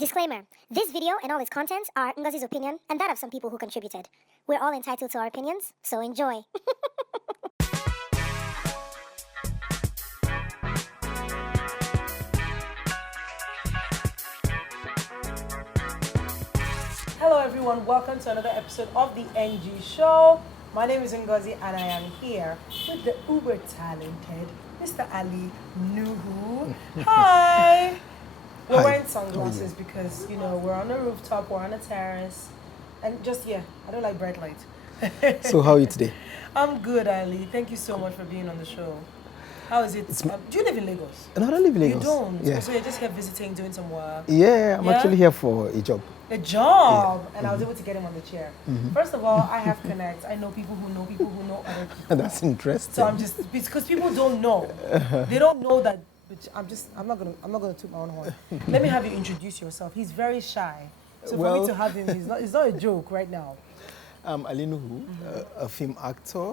Disclaimer. This video and all its contents are Ngozi's opinion and that of some people who contributed. We're all entitled to our opinions, so enjoy. Hello everyone, welcome to another episode of the Ngee Show. My name is Ngozi and I am here with the uber talented Mr. Ali Nuhu. Hi! We're wearing sunglasses because, you know, we're on a rooftop, we're on a terrace, and just, I don't like bright light. So how are you today? I'm good, Ali. Thank you so much for being on the show. How is it? Do you live in Lagos? No, I don't live in Lagos. You don't? Yeah. So you're just here visiting, doing some work? Yeah, I'm actually here for a job. A job, and I was able to get him on the chair. First of all, I have connects. I know people who know other people. That's interesting. So I'm just because people don't know. They don't know that. But I'm not gonna toot my own horn. Let me have you introduce yourself. He's very shy, so for me to have him, it's not a joke right now. I'm Ali Nuhu, a film actor,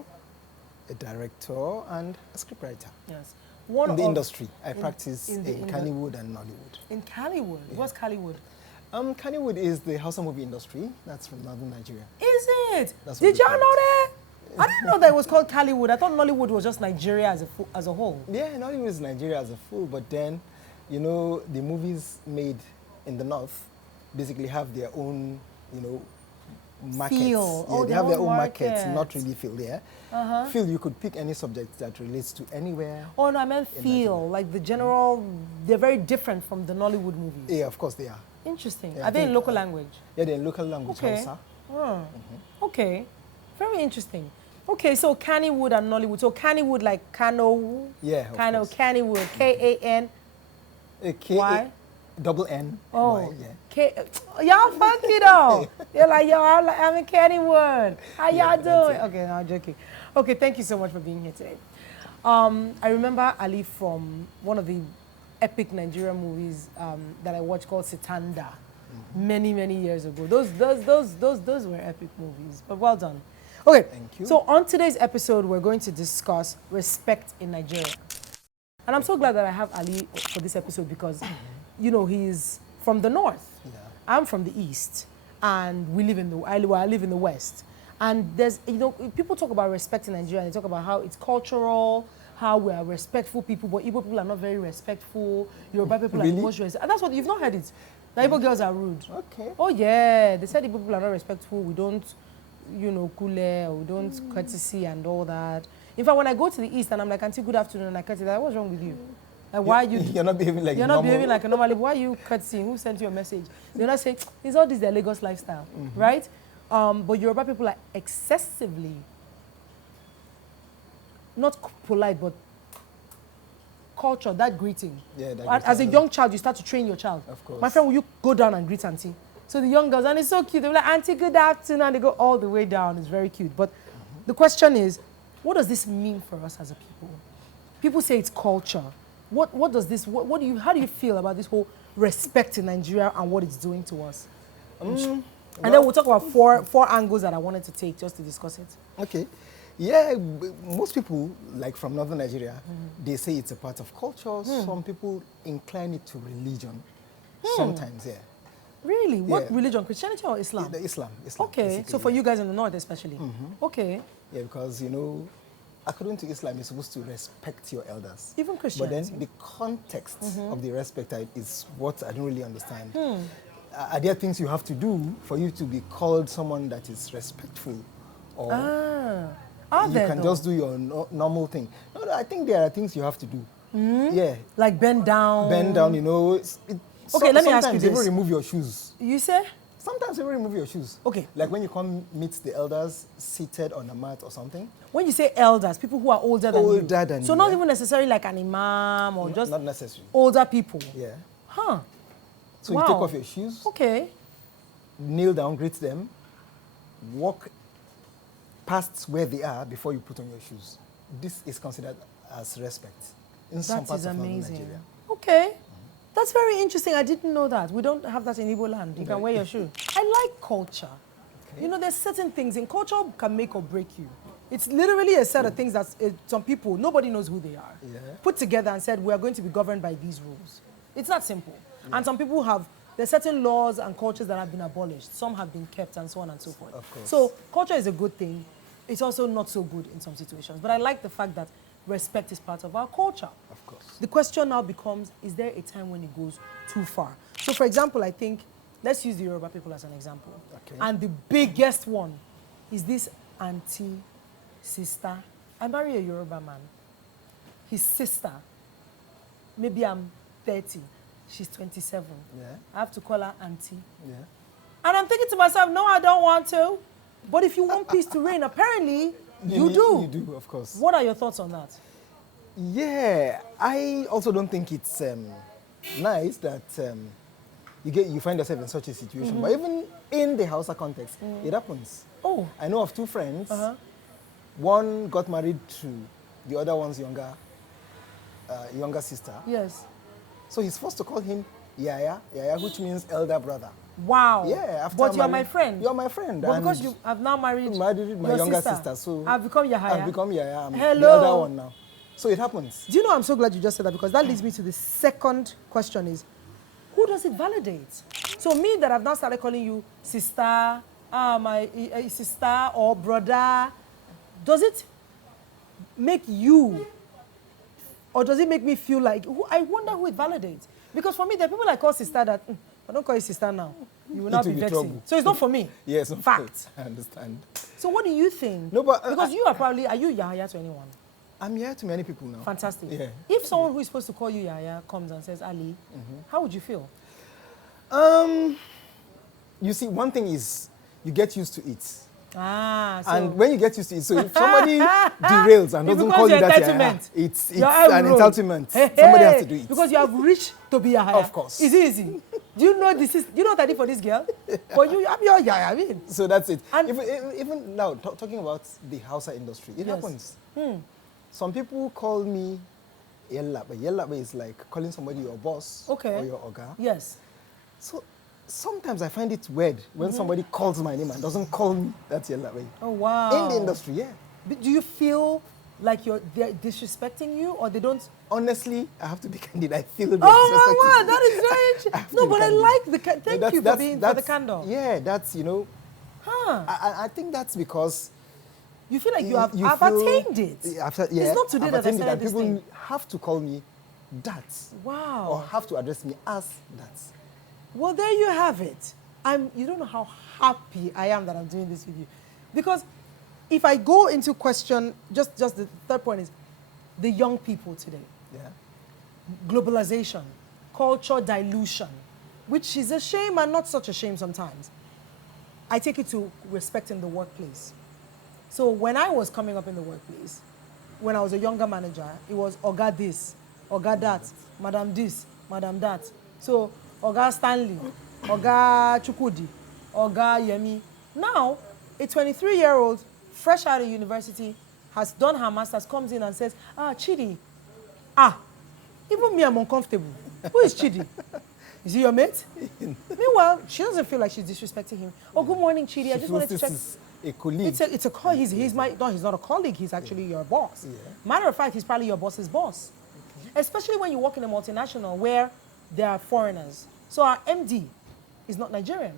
a director, and a scriptwriter. Yes. In the industry, I practice in Kannywood and Nollywood. In Kannywood, what's Kannywood? Kannywood is the Hausa movie industry. That's from northern Nigeria. Is it? That's Did y'all know that? I didn't know that it was called Kannywood. I thought Nollywood was just Nigeria as a whole. Yeah, Nollywood is Nigeria as a full, but then, you know, the movies made in the north basically have their own, you know, markets. Feel. Yeah, Oh, they have their own market. markets, not really feel there. Feel, you could pick any subject that relates to anywhere. Oh no, I meant feel. Like the general, they're very different from the Nollywood movies. Yeah, of course they are. Interesting. Yeah, Are they in local language? Yeah, they're in local language, Okay. Hausa. Okay. Very interesting. Okay, so Kannywood and Nollywood. So Kannywood like Kano. Yeah, of Kano, course. Kannywood. K-A-N. Why? Double N. Oh. Yeah. Y'all funky though. You're like, yo, I'm in Kannywood. How y'all doing? Okay, no, I'm joking. Okay, thank you so much for being here today. I remember Ali from one of the epic Nigerian movies that I watched called Sitanda many years ago. Those were epic movies. But well done. Okay, Thank you. So on today's episode, we're going to discuss respect in Nigeria. And I'm so glad that I have Ali for this episode because, you know, he's from the north. Yeah. I'm from the east, and I live in the west. And there's, you know, people talk about respect in Nigeria, and they talk about how it's cultural, how we are respectful people, but Igbo people are not very respectful. Yoruba people are the most respectful. And that's what, you've not heard it. The Igbo girls are rude. Okay. Oh yeah, they said Igbo people are not respectful. We don't, you know, kule, or we don't courtesy and all that. In fact, when I go to the east and I'm like, Auntie, good afternoon, and I courtesy, like, what's wrong with you? Like, why are you? You're not behaving like You're not behaving like a normal. Why are you courtesying? Who sent you a message? They're not saying it's all this their Lagos lifestyle, right? But Yoruba people are excessively not polite, but culture, that greeting. Yeah, As a young child, you start to train your child. Of course. My friend, will you go down and greet auntie? So the young girls, and it's so cute. They're like, Auntie, good afternoon, and they go all the way down. It's very cute. But the question is, what does this mean for us as a people? People say it's culture. What does this? How do you feel about this whole respect in Nigeria and what it's doing to us? And then we'll talk about four angles that I wanted to take just to discuss it. Okay. Yeah, most people, like from northern Nigeria, they say it's a part of culture. Some people incline it to religion. Sometimes, yeah. Really? What Yeah. religion? Christianity or Islam? Islam. Okay, basically, so for yeah. you guys in the north especially. Okay. Yeah, because, you know, according to Islam, you're supposed to respect your elders. Even But Christians. then the context of the respect is what I don't really understand. Are there things you have to do for you to be called someone that is respectful? Or Are you there can though? just do your normal thing? No, I think there are things you have to do. Yeah. Like bend down. Bend down, you know. Okay, let me ask you sometimes this. even remove your shoes. You say? Sometimes even remove your shoes. Okay. Like when you come meet the elders seated on a mat or something. When you say elders, people who are older than you. Older than So you, not yeah. even necessarily like an imam or just Not necessary. older people. Yeah. Huh. So Wow. you take off your shoes, Okay. kneel down, greet them, walk past where they are before you put on your shoes. This is considered as respect in some That parts is of northern amazing. Nigeria. Okay. That's very interesting. I didn't know that. We don't have that in Igbo land. You can wear your shoe. I like culture. Okay. You know, there's certain things in culture can make or break you. It's literally a set of things that some people, nobody knows who they are, Yeah. put together and said, we are going to be governed by these rules. It's not simple. And some people have There's certain laws and cultures that have been abolished. Some have been kept and so on and so forth. Of course. So culture is a good thing. It's also not so good in some situations. But I like the fact that respect is part of our culture. Of course. The question now becomes, is there a time when it goes too far? So for example, I think, let's use the Yoruba people as an example. Okay. And the biggest one is this auntie, sister. I marry a Yoruba man. His sister, maybe I'm 30, she's 27. Yeah. I have to call her auntie. Yeah. And I'm thinking to myself, no, I don't want to. But if you want peace to reign, apparently you do. You do, of course. What are your thoughts on that? Yeah, I also don't think it's nice that you find yourself in such a situation. But even in the Hausa context, it happens. Oh. I know of two friends. One got married to the other one's younger sister. Yes. So he's forced to call him Yaya, which means elder brother. Wow. Yeah, after but you're my marrying- friend. You're my friend. But and because you have now married my your younger sister, so I've become Yahaya. I've become Yaya. I'm the Hello. other one now. So it happens. Do you know, I'm so glad you just said that, because that leads me to the second question is, who does it validate? So me that I've now started calling you sister, my sister or brother, does it make you, or does it make me feel like, I wonder who it validates? Because for me, there are people I call sister that, I don't call you sister now. You will not It be will be vexing. trouble. So it's not for me. Yes, of Fact. course. I understand. So what do you think? No, but, because you are probably, are you Yahaya to anyone? I'm here to many people now. Fantastic. Yeah. If someone who is supposed to call you Yahaya comes and says Ali, how would you feel? You see, one thing is you get used to it. Ah, so And when you get used to it, so if somebody derails and it doesn't becomes call you your that, entitlement. it's Your an role. entitlement. Hey, Somebody hey, has to do it. because you have reached to be Yahaya. Of course. It's easy. Do you know this is? Do you know what I did for this girl? For you, I'm your Yahaya. I mean, So that's it. And- Even now, talking about the Hausa industry, it Yes. happens. Some people call me Yellabe. Yellabe is like calling somebody your boss Okay. or your oga. yes. So sometimes I find it weird when somebody calls my name and doesn't call me that Yellabe. Oh wow. In the industry, yeah. But do you feel like they're disrespecting you, or they don't? Honestly, I have to be candid. I feel they're Oh my disrespecting word, that is I very. have to No, be but I candid. like the. Thank Yeah, you for being for the candor. Yeah, that's, Huh? I think that's because You feel like you have you I've feel- attained it. Yeah, It's not today I've that I attained it, started and this people thing. have to call me that. Wow. Or have to address me as that. Well, there you have it. You don't know how happy I am that I'm doing this with you. Because if I go into question, just the third point is the young people today. Yeah. Globalization, culture dilution, which is a shame and not such a shame sometimes. I take it to respect in the workplace. So when I was coming up in the workplace, when I was a younger manager, it was Oga this, Oga that, Madam this, Madam that. So Oga Stanley, Oga Chukudi, Oga Yemi. Now, a 23-year-old, fresh out of university, has done her master's, comes in and says, Chidi, even me, I'm uncomfortable. Who is Chidi? Is he your mate? Meanwhile, she doesn't feel like she's disrespecting him. Oh, good morning, Chidi. I just wanted to check. This is a colleague. It's a call. He's not a colleague. He's actually your boss. Yeah. Matter of fact, he's probably your boss's boss. Okay. Especially when you work in a multinational where there are foreigners. So our MD is not Nigerian,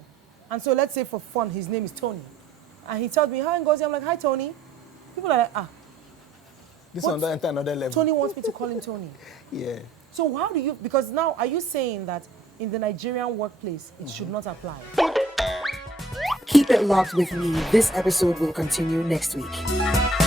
and so let's say for fun, his name is Tony, and he tells me, "Hi, Ngozi." I'm like, "Hi, Tony." People are like, This what? one don't enter another level. Tony wants me to call him Tony. Yeah. So how do you? Because now, are you saying that in the Nigerian workplace it should not apply? Keep it locked with me. This episode will continue next week.